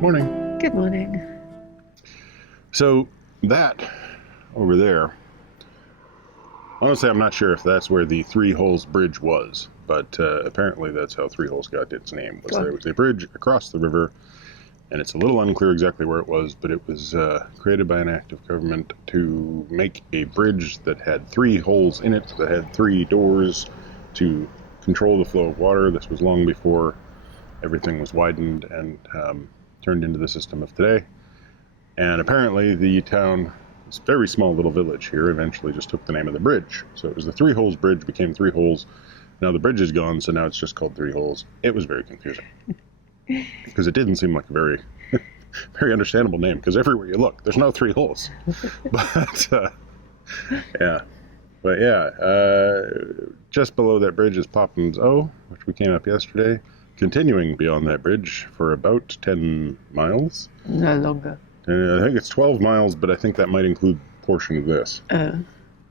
Morning. Good morning. So that over there, honestly, I'm not sure if that's where the Three Holes Bridge was, but apparently that's how Three Holes got its name. There was a bridge across the river, and it's a little unclear exactly where it was, but it was created by an act of government to make a bridge that had 3 holes in it, that had 3 doors to control the flow of water. This was long before everything was widened and turned into the system of today. And apparently the town, this very small little village here, eventually just took the name of the bridge. So it was the Three Holes Bridge, became Three Holes. Now the bridge is gone, so now it's just called Three Holes. It was very confusing. Because it didn't seem like a very, very understandable name, because everywhere you look, there's no 3 holes. But, yeah. But yeah, just below that bridge is Poppins O, which we came up yesterday. Continuing beyond that bridge for about 10 miles. No longer. I think it's 12 miles, but I think that might include a portion of this.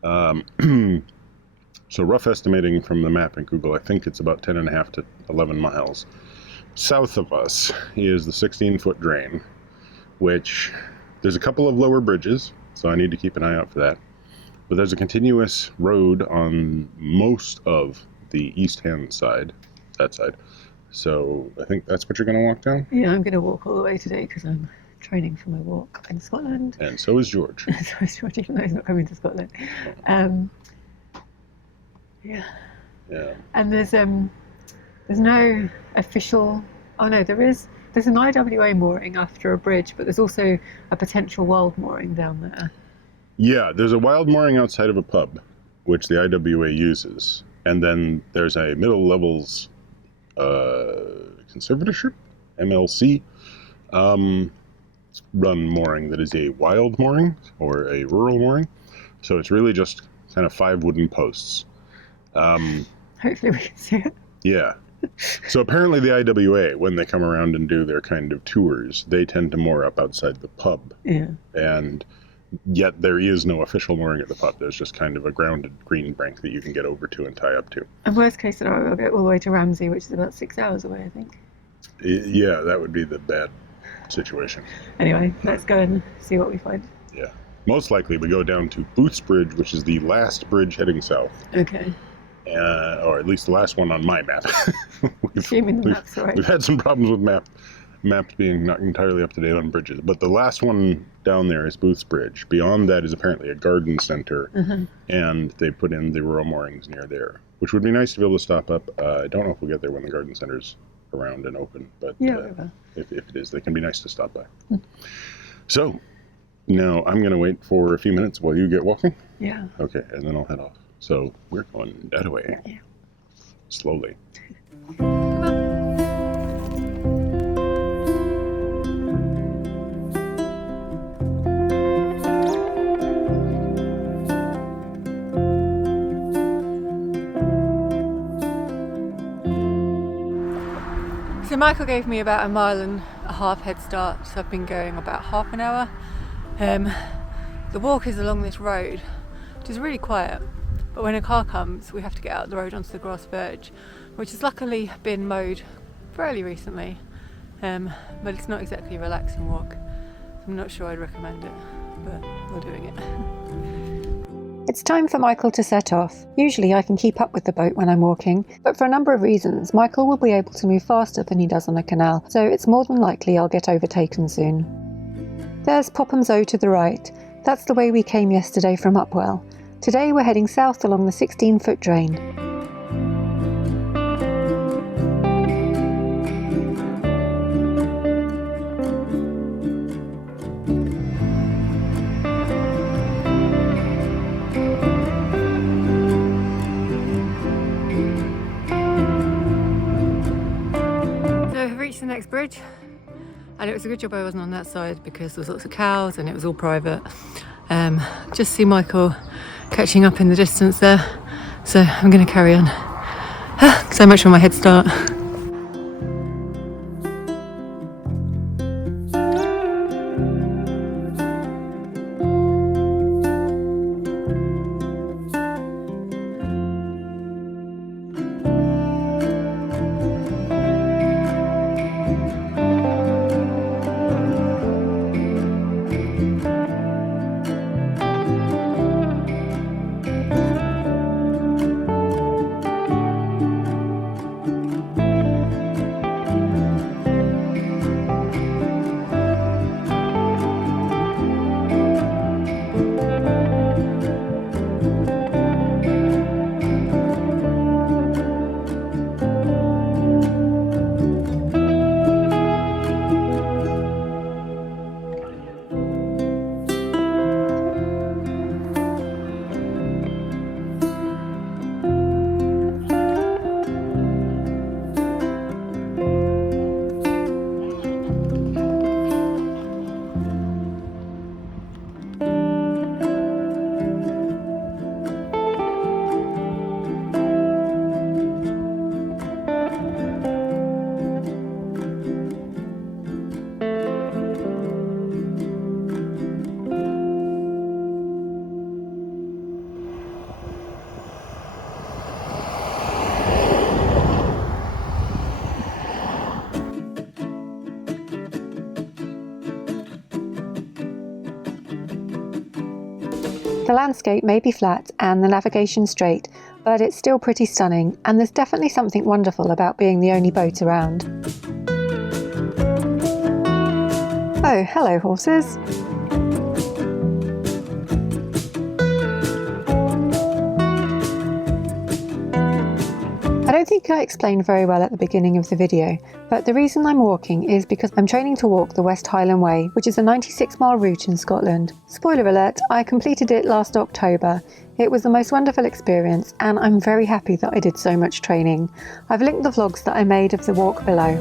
So rough estimating from the map in Google, I think it's about 10.5 to 11 miles. South of us is the 16-foot drain, which there's a couple of lower bridges, so I need to keep an eye out for that. But there's a continuous road on most of the east-hand side, that side. So I think that's what you're going to walk down? Yeah, I'm going to walk all the way today because I'm training for my walk in Scotland. And so is George. So is George, even though he's not coming to Scotland. Yeah. And there's no official... Oh no, there's an IWA mooring after a bridge, but there's also a potential wild mooring down there. Yeah, there's a wild mooring outside of a pub, which the IWA uses. And then there's a middle levels conservatorship, MLC, run mooring that is a wild mooring or a rural mooring. So it's really just kind of 5 wooden posts. Hopefully we can see it. Yeah. So apparently the IWA, when they come around and do their kind of tours, they tend to moor up outside the pub. Yeah. And yet there is no official mooring at the pub. There's just kind of a grounded green bank that you can get over to and tie up to. And worst case scenario, we'll get all the way to Ramsey, which is about 6 hours away, I think. Yeah, that would be the bad situation. Anyway, let's go and see what we find. Yeah. Most likely we go down to Booth's Bridge, which is the last bridge heading south. Okay. Or at least the last one on my map. Assuming the map's right. We've had some problems with maps being not entirely up to date on bridges, but the last one down there is Booth's Bridge. Beyond that is apparently a garden center, and they put in the rural moorings near there, which would be nice to be able to stop up. I don't know if we'll get there when the garden center's around and open, but if it is, they can be nice to stop by. So now I'm going to wait for a few minutes while you get walking. Yeah. Okay, and then I'll head off. So we're going that way. Yeah. Slowly. So Michael gave me about 1.5 mile head start, so I've been going about half an hour. The walk is along this road, which is really quiet, but when a car comes we have to get out the road onto the grass verge, which has luckily been mowed fairly recently, but it's not exactly a relaxing walk. I'm not sure I'd recommend it, but we're doing it. It's time for Michael to set off. Usually I can keep up with the boat when I'm walking, but for a number of reasons, Michael will be able to move faster than he does on a canal, so it's more than likely I'll get overtaken soon. There's Poppins O to the right. That's the way we came yesterday from Upwell. Today we're heading south along the 16-foot drain. The next bridge, and it was a good job I wasn't on that side because there was lots of cows and it was all private. Just see Michael catching up in the distance there, so I'm going to carry on. So much for my head start. The landscape may be flat and the navigation straight, but it's still pretty stunning, and there's definitely something wonderful about being the only boat around. Oh, hello horses! I don't think I explained very well at the beginning of the video, but the reason I'm walking is because I'm training to walk the West Highland Way, which is a 96-mile route in Scotland. Spoiler alert, I completed it last October. It was the most wonderful experience, and I'm very happy that I did so much training. I've linked the vlogs that I made of the walk below.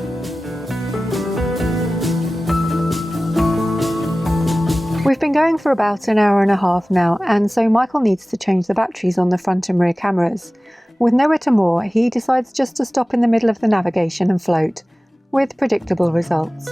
We've been going for about an hour and a half now, and so Michael needs to change the batteries on the front and rear cameras. With nowhere to moor, he decides just to stop in the middle of the navigation and float, with predictable results.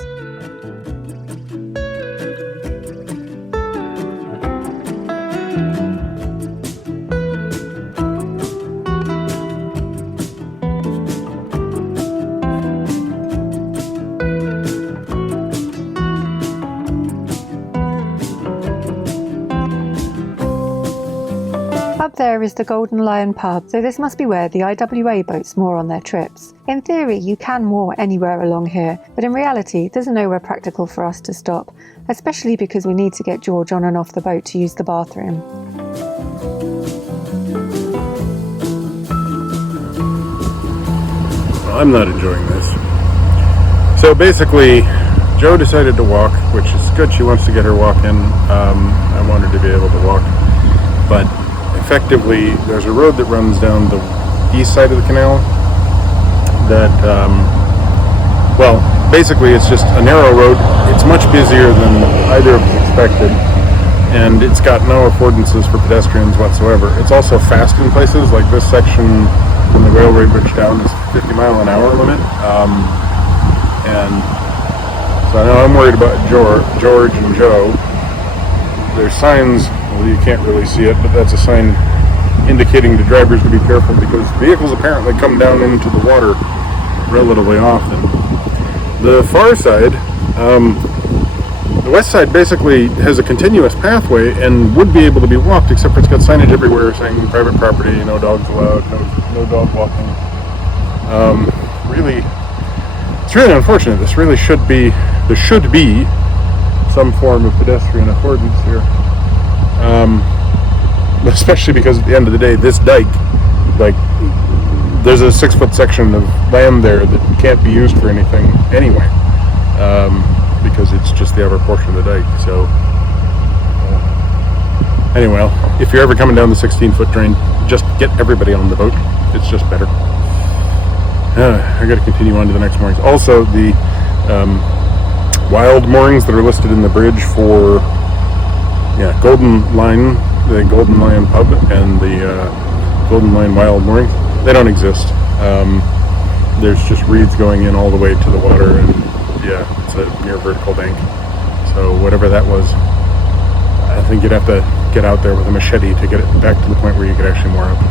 Up there is the Golden Lion pub, so this must be where the IWA boats moor on their trips. In theory, you can moor anywhere along here, but in reality, there's nowhere practical for us to stop, especially because we need to get George on and off the boat to use the bathroom. Well, I'm not enjoying this. So basically, Jo decided to walk, which is good. She wants to get her walk in. I want her to be able to walk, but effectively, there's a road that runs down the east side of the canal that, well, basically it's just a narrow road. It's much busier than either of us expected, and it's got no affordances for pedestrians whatsoever. It's also fast in places, like this section from the railway bridge down is 50-mile-an-hour limit, and so I know I'm worried about George and Jo. There's signs. Well, you can't really see it, but that's a sign indicating to drivers to be careful because vehicles apparently come down into the water relatively often. The far side, the west side basically has a continuous pathway and would be able to be walked, except for it's got signage everywhere saying private property, no dogs allowed, no dog walking. Really, it's really unfortunate. There should be some form of pedestrian affordance here. Especially because at the end of the day, this dike, like, there's a 6-foot section of land there that can't be used for anything anyway, because it's just the outer portion of the dike. So anyway, if you're ever coming down the 16-foot drain, just get everybody on the boat. It's just better. I got to continue on to the next moorings. Also, the wild moorings that are listed in the bridge for Golden Lion, the Golden Lion pub, and the Golden Lion wild moorings, they don't exist. There's just reeds going in all the way to the water, and it's a near vertical bank. So whatever that was, I think you'd have to get out there with a machete to get it back to the point where you could actually moor up.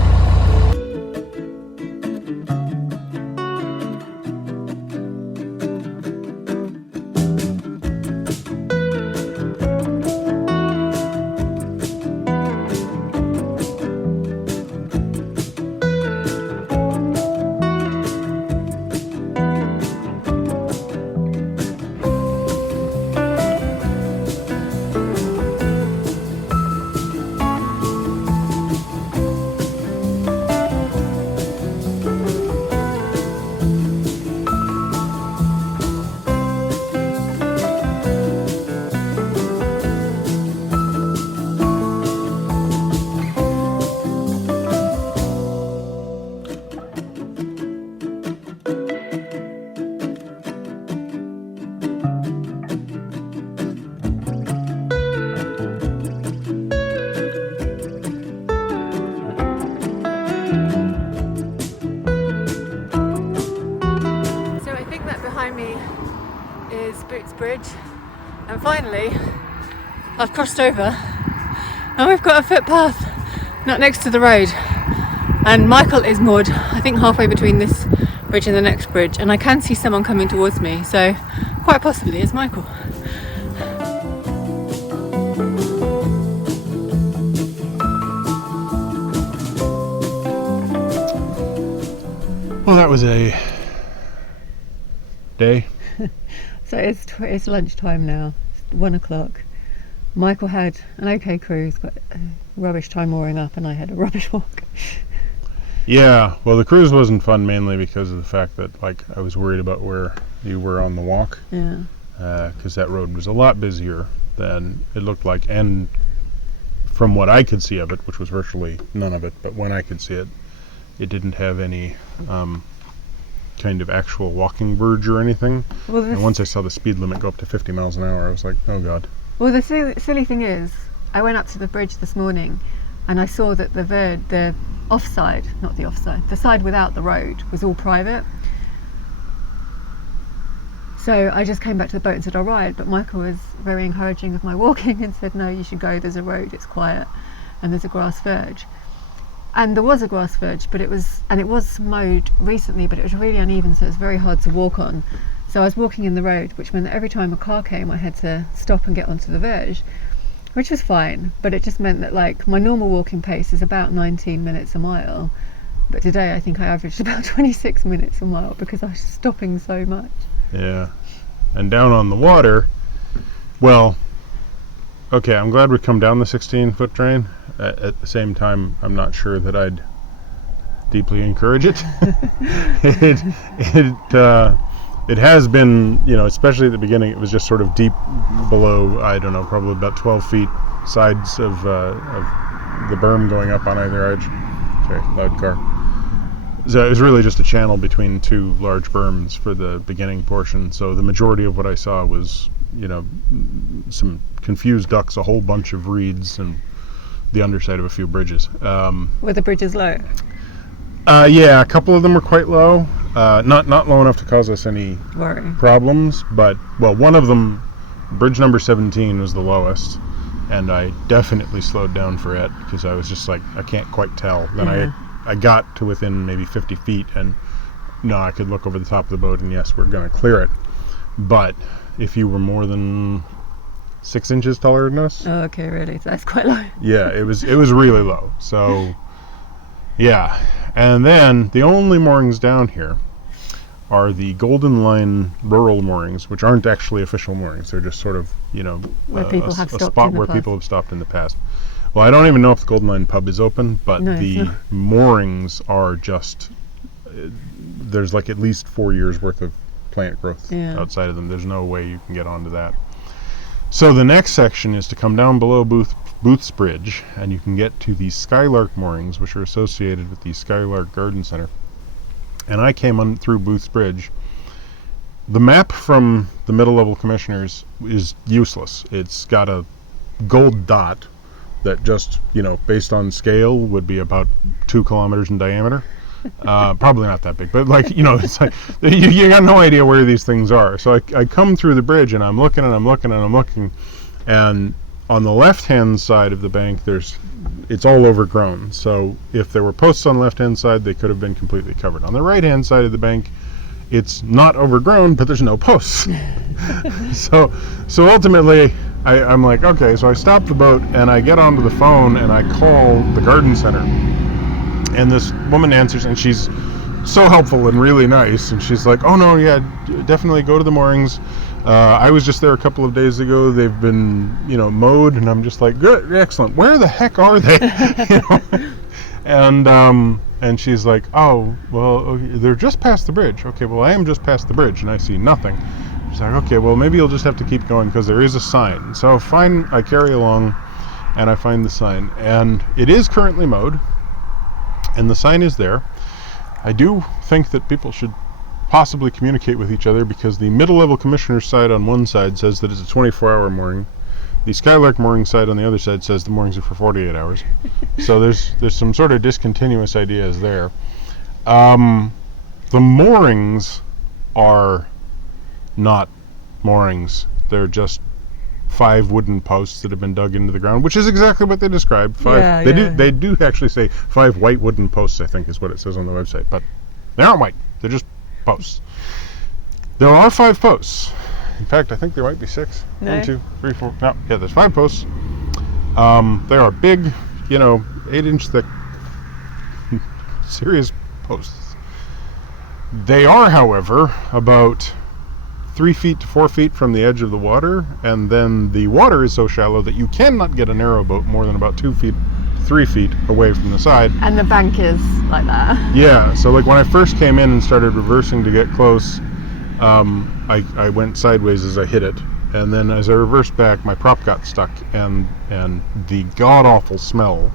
Bridge, and finally I've crossed over and we've got a footpath not next to the road, and Michael is moored I think halfway between this bridge and the next bridge, and I can see someone coming towards me, so quite possibly it's Michael. that was a day. So it's lunchtime now. It's 1 o'clock. Michael had an okay cruise, but a rubbish time mooring up, and I had a rubbish walk. Yeah, well, the cruise wasn't fun mainly because of the fact that, like, I was worried about where you were on the walk. Yeah. Because that road was a lot busier than it looked like, and from what I could see of it, which was virtually none of it, but when I could see it, it didn't have any kind of actual walking verge or anything. Well, and once I saw the speed limit go up to 50 miles an hour, I was like, oh god. Well, the silly thing is, I went up to the bridge this morning, and I saw that the offside, not the offside, the side without the road was all private. So I just came back to the boat and said, all right, but Michael was very encouraging of my walking and said, no, you should go, there's a road, it's quiet, and there's a grass verge. And there was a grass verge, but it was mowed recently, but it was really uneven, so it's very hard to walk on. So I was walking in the road, which meant that every time a car came, I had to stop and get onto the verge, which was fine, but it just meant that, like, my normal walking pace is about 19 minutes a mile, but today I think I averaged about 26 minutes a mile because I was stopping so much. Yeah. And down on the water, well, okay, I'm glad we come down the 16-foot drain. At the same time, I'm not sure that I'd deeply encourage it. It has been, you know, especially at the beginning, it was just sort of deep below, I don't know, probably about 12 feet sides of the berm going up on either edge. Sorry, loud car. So it was really just a channel between two large berms for the beginning portion. So the majority of what I saw was, you know, some confused ducks, a whole bunch of reeds, and the underside of a few bridges. Were the bridges low? Yeah, a couple of them were quite low. Not low enough to cause us any problems, but, well, one of them, bridge number 17, was the lowest, and I definitely slowed down for it because I was just like, I can't quite tell. Then I got to within maybe 50 feet, and no, I could look over the top of the boat, and yes, we're going to clear it. But if you were more than 6 inches taller than us, oh, okay, really, that's quite low. Yeah, it was really low. So, yeah. And then the only moorings down here are the Golden Line rural moorings, which aren't actually official moorings. They're just sort of, you know, where people have a stopped spot in the where past. people have stopped in the past. Well, I don't even know if the Golden Line pub is open, but No, the moorings are just, there's like at least 4 years worth of plant growth outside of them. There's no way you can get onto that. So the next section is to come down below Booth's Bridge, and you can get to the Skylark moorings, which are associated with the Skylark Garden Center. And I came on through Booth's Bridge. The map from the middle level commissioners is useless. It's got a gold dot that just, you know, based on scale would be about 2 kilometers in diameter. Probably not that big, but, like, you know, it's like you got no idea where these things are. So I come through the bridge, and I'm looking, and on the left-hand side of the bank, it's all overgrown. So if there were posts on the left-hand side, they could have been completely covered. On the right-hand side of the bank, it's not overgrown, but there's no posts. So ultimately, I'm like, okay, so I stop the boat, and I get onto the phone, and I call the garden center. And this woman answers, and she's so helpful and really nice. And she's like, oh, no, yeah, definitely go to the moorings. I was just there a couple of days ago. They've been, you know, mowed. And I'm just like, good, excellent. Where the heck are they? You know? And she's like, oh, well, they're just past the bridge. Okay, well, I am just past the bridge, and I see nothing. She's like, okay, well, maybe you'll just have to keep going because there is a sign. So fine, I carry along, and I find the sign. And it is currently mowed. And the sign is there. I do think that people should possibly communicate with each other because the middle level commissioner's side on one side says that it's a 24-hour mooring. The Skylark mooring side on the other side says the moorings are for 48 hours. So there's some sort of discontinuous ideas there. The moorings are not moorings. They're just 5 wooden posts that have been dug into the ground, which is exactly what they describe. They do actually say 5 white wooden posts, I think is what it says on the website, but they aren't white. They're just posts. There are 5 posts. In fact, I think there might be 6. No. 1, 2, 3, 4. No, yeah, there's 5 posts. They are big, you know, 8-inch thick, serious posts. They are, however, about 3 feet to 4 feet from the edge of the water, and then the water is so shallow that you cannot get a narrow boat more than about 2 feet, 3 feet away from the side. And the bank is like that. Yeah, so like when I first came in and started reversing to get close, I went sideways as I hit it, and then as I reversed back, my prop got stuck, and the god-awful smell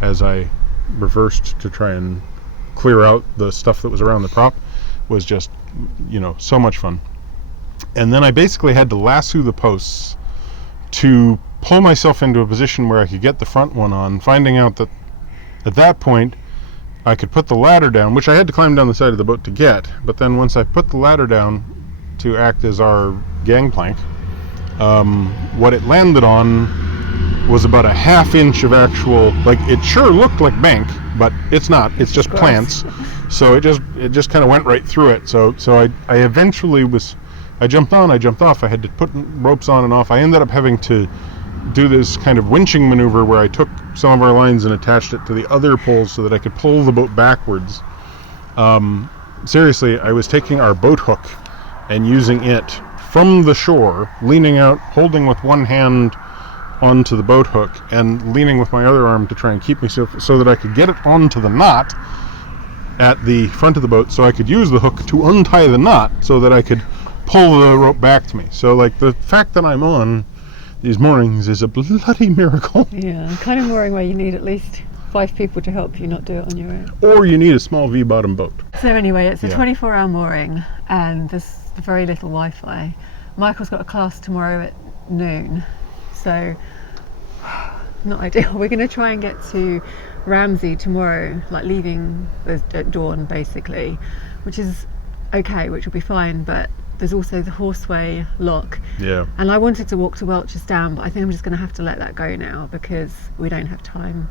as I reversed to try and clear out the stuff that was around the prop was just, so much fun. And then I basically had to lasso the posts to pull myself into a position where I could get the front one on, finding out that at that point I could put the ladder down, which I had to climb down the side of the boat to get, but then once I put the ladder down to act as our gangplank, what it landed on was about a half-inch of actual, like, it sure looked like bank, but it's not, it's just plants. So it just kind of went right through it. So I eventually I jumped on, I jumped off, I had to put ropes on and off. I ended up having to do this kind of winching maneuver where I took some of our lines and attached it to the other poles so that I could pull the boat backwards. Seriously, I was taking our boat hook and using it from the shore, leaning out, holding with one hand onto the boat hook and leaning with my other arm to try and keep me so that I could get it onto the knot at the front of the boat, so I could use the hook to untie the knot so that I could pull the rope back to me. So like the fact that I'm on these moorings is a bloody miracle. Yeah, kind of mooring where you need at least 5 people to help you, not do it on your own. Or you need a small V-bottom boat. So anyway, it's a 24-hour mooring and there's very little Wi-Fi. Michael's got a class tomorrow at noon, so not ideal. We're going to try and get to Ramsey tomorrow, like leaving at dawn basically, which is okay, which will be fine, but there's also the Horseway lock. Yeah. And I wanted to walk to Welch's Dam, but I think I'm just going to have to let that go now because we don't have time,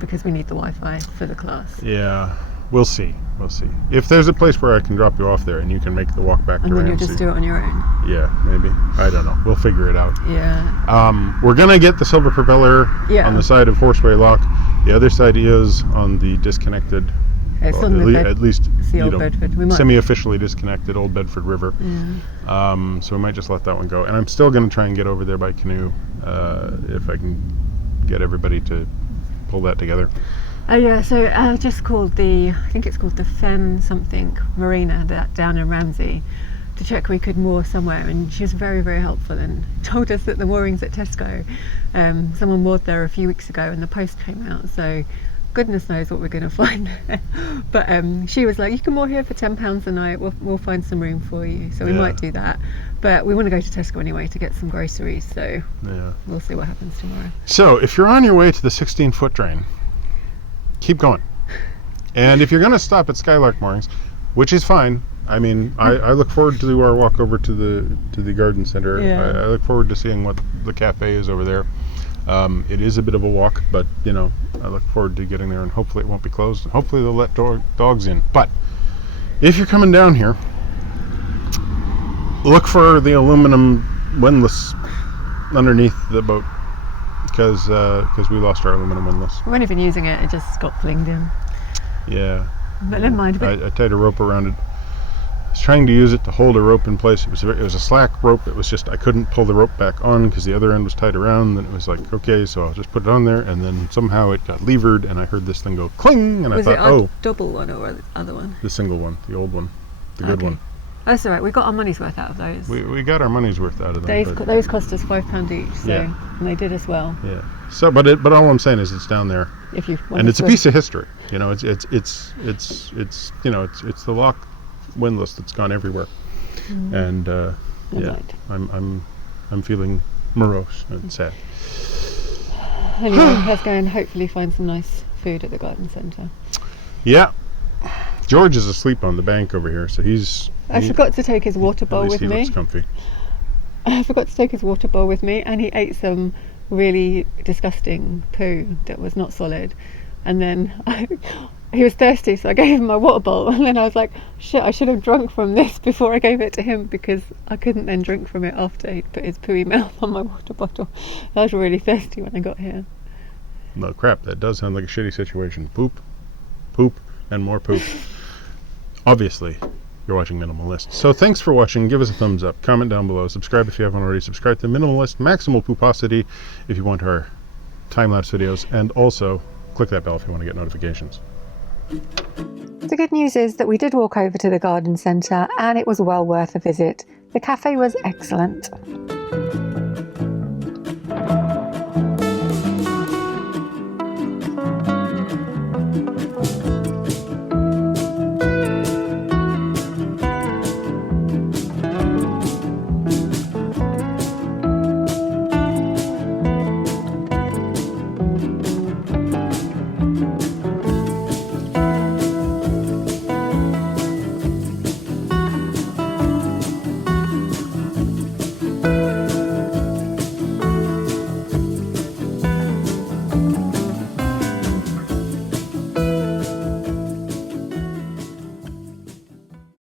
because we need the Wi-Fi for the class. Yeah, we'll see. We'll see. If there's a place where I can drop you off there and you can make the walk back to Ramsey. And then you'll just do it on your own. Yeah, maybe. I don't know. We'll figure it out. Yeah. We're going to get the silver propeller on the side of Horseway Lock. The other side is on the disconnected, it's on at least the Old Bedford. We might semi-officially disconnected Old Bedford River. Yeah. So we might just let that one go. And I'm still going to try and get over there by canoe if I can get everybody to pull that together. Oh yeah, so I just called I think it's called the Fen something Marina down in Ramsey to check we could moor somewhere, and she was very, very helpful and told us that the moorings at Tesco, someone moored there a few weeks ago and the post came out, so goodness knows what we're going to find there. But she was like, you can moor here for £10 a night, we'll find some room for you, so we might do that. But we want to go to Tesco anyway to get some groceries, so we'll see what happens tomorrow. So if you're on your way to the 16-foot drain, keep going. And if you're going to stop at Skylark Moorings, which is fine, I mean, I look forward to our walk over to the garden center. I look forward to seeing what the cafe is over there. It is a bit of a walk, but I look forward to getting there, and hopefully it won't be closed, and hopefully they'll let dogs in. But if you're coming down here, look for the aluminum windlass underneath the boat, because we lost our aluminum windlass. We weren't even using it, it just got flinged in. Yeah. But never mind. I tied a rope around it. I was trying to use it to hold a rope in place. It was a slack rope. It was just I couldn't pull the rope back on because the other end was tied around. Then it was like, okay, so I'll just put it on there, and then somehow it got levered, and I heard this thing go cling, and I thought, was it a double one or the other one? The single one, the old one, the good one. That's all right. We got our money's worth out of those. We got our money's worth out of them. Those cost us £5 each, so and they did as well. Yeah. So, but all I'm saying is it's down there, if you and it's a piece of history. It's the lock windlass that's gone everywhere, and I'm feeling morose and sad. Anyway, let's go and hopefully find some nice food at the garden centre. Yeah. George is asleep on the bank over here, so I forgot to take his water bowl with me. He looks comfy. I forgot to take his water bowl with me, and he ate some really disgusting poo that was not solid. And then he was thirsty, so I gave him my water bowl, and then I was like, shit, I should have drunk from this before I gave it to him, because I couldn't then drink from it after he put his pooey mouth on my water bottle. I was really thirsty when I got here. No crap, that does sound like a shitty situation. Poop, and more poop. obviously, you're watching Minimalist. So thanks for watching. Give us a thumbs up. Comment down below. Subscribe if you haven't already. Subscribe to Minimalist Maximal Pooposity if you want our time-lapse videos. And also, click that bell if you want to get notifications. The good news is that we did walk over to the garden centre and it was well worth a visit. The cafe was excellent.